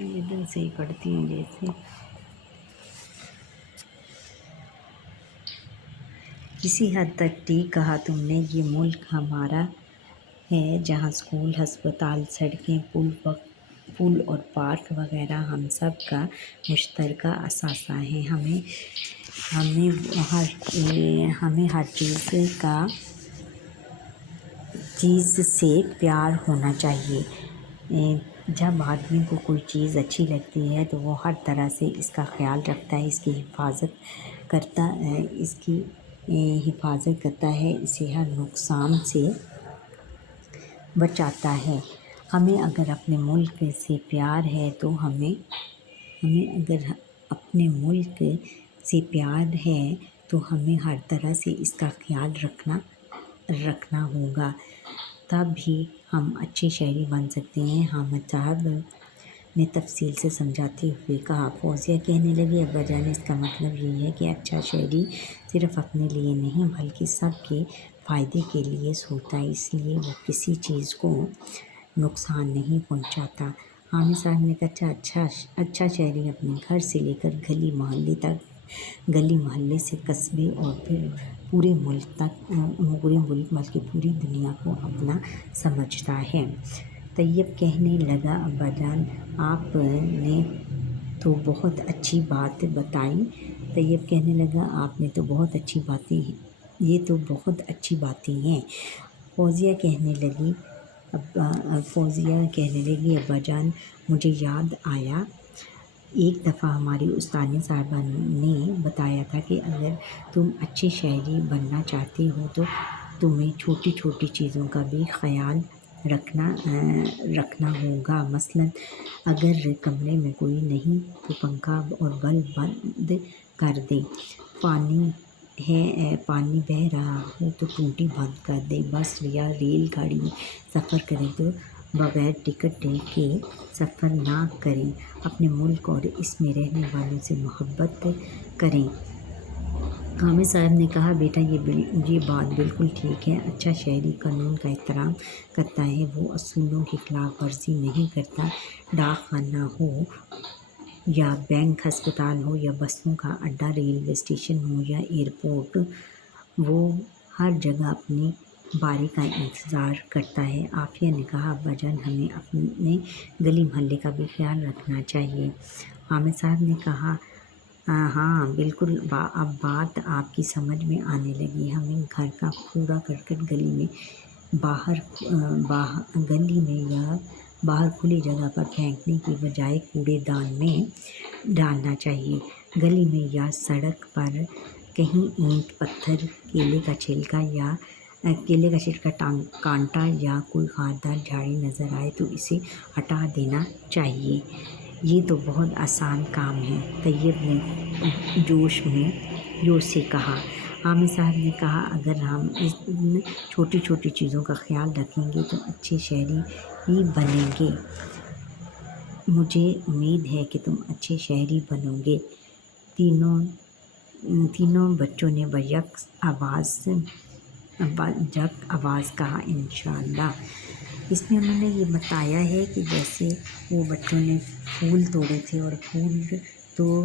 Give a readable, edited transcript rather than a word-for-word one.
ادھر سے ہی پڑھتی ہوں جیسے کسی حد تک ٹھیک کہا تم نے، یہ ملک ہمارا ہے جہاں اسکول، ہسپتال، سڑکیں، پل اور پارک وغیرہ ہم سب کا مشترکہ اثاثہ ہیں۔ ہمیں ہر چیز سے پیار ہونا چاہیے۔ جب آدمی کو کوئی چیز اچھی لگتی ہے تو وہ ہر طرح سے اس کا خیال رکھتا ہے، اس کی حفاظت کرتا ہے، اسے ہر نقصان سے بچاتا ہے۔ ہمیں اگر اپنے ملک سے پیار ہے تو ہمیں ہر طرح سے اس کا خیال رکھنا ہوگا، تب ہی ہم اچھے شہری بن سکتے ہیں، حامد صاحب نے تفصیل سے سمجھاتے ہوئے کہا۔ فوزیہ کہنے لگی، ابا جان، اس کا مطلب یہ ہے کہ اچھا شہری صرف اپنے لیے نہیں بلکہ سب کے فائدے کے لیے سوچتا ہے، اس لیے وہ کسی چیز کو نقصان نہیں پہنچاتا۔ حامد صاحب نے کہا، اچھا شہری اپنے گھر سے لے کر گلی محلے سے قصبے اور پھر پورے ملک بلکہ پوری دنیا کو اپنا سمجھتا ہے۔ طیب کہنے لگا، ابا جان، آپ نے تو بہت اچھی بات بتائی۔ طیب کہنے لگا، یہ تو بہت اچھی باتیں ہیں۔ فوزیہ کہنے لگی، ابا جان، مجھے یاد آیا، ایک دفعہ ہماری استانی صاحبہ نے بتایا تھا کہ اگر تم اچھے شہری بننا چاہتے ہو تو تمہیں چھوٹی چھوٹی چیزوں کا بھی خیال رکھنا ہوگا۔ مثلاً اگر کمرے میں کوئی نہیں تو پنکھا اور بلب بند کر دے، پانی بہہ رہا ہو تو ٹوٹی بند کر دے، بس یا ریل گاڑی میں سفر کریں تو بغیر ٹکٹ کے سفر نہ کریں، اپنے ملک اور اس میں رہنے والوں سے محبت کریں۔ حامد صاحب نے کہا، بیٹا، یہ بات بالکل ٹھیک ہے۔ اچھا شہری قانون کا احترام کرتا ہے، وہ اصولوں کی خلاف ورزی نہیں کرتا۔ ڈاک خانہ ہو یا بینک، ہسپتال ہو یا بسوں کا اڈہ، ریلوے اسٹیشن ہو یا ایئرپورٹ، وہ ہر جگہ اپنی باری کا انتظار کرتا ہے۔ عافیہ نے کہا، ابا جان، ہمیں اپنے گلی محلے کا بھی خیال رکھنا چاہیے۔ حامد صاحب نے کہا، ہاں بالکل، اب بات آپ کی سمجھ میں آنے لگی۔ ہمیں گھر کا کوڑا کرکٹ گلی میں یا باہر کھلی جگہ پر پھینکنے کی بجائے کوڑے دان میں ڈالنا چاہیے۔ گلی میں یا سڑک پر کہیں اینٹ، پتھر، کیلے کا چھلکا، کانٹا یا کوئی خاردار جھاڑی نظر آئے تو اسے ہٹا دینا چاہیے۔ یہ تو بہت آسان کام ہے، طیب نے جوش سے کہا۔ حامد صاحب نے کہا، اگر ہم ان چھوٹی چھوٹی چیزوں کا خیال رکھیں گے تو اچھے شہری ہی بنیں گے۔ مجھے امید ہے کہ تم اچھے شہری بنو گے۔ تینوں بچوں نے بیک آواز کہا، انشاءاللہ۔ اس میں انہوں نے یہ بتایا ہے کہ جیسے وہ بچوں نے پھول توڑے تھے اور پھول تو